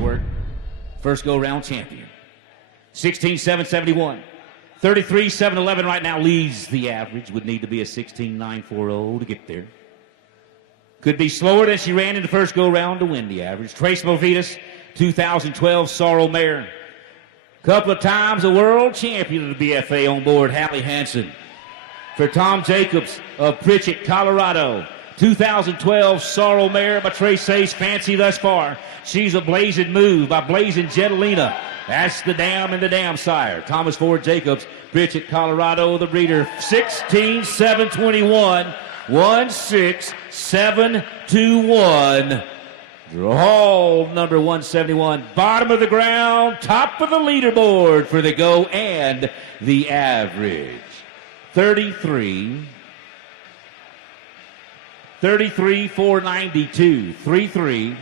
work. First go-round champion. 16.771. 33.711 right now leads the average. Would need to be a 16.940 to get there. Could be slower than she ran in the first go-round to win the average. Trace Movidas, 2012 Sorrel Mare. Couple of times a world champion of the BFA on board, Hallie Hanssen. For Tom Jacobs of Pritchett, Colorado. 2012 Sorrel Mare by Trace Ace, fancy thus far. She's a Blazing Move by Blazing Jetalina. That's the dam and the dam sire. Thomas Ford Jacobs, Pritchett, Colorado, the breeder. 16.721. 16721. Draw number 171. Bottom of the ground, top of the leaderboard for the go and the average. 33, 492. 33.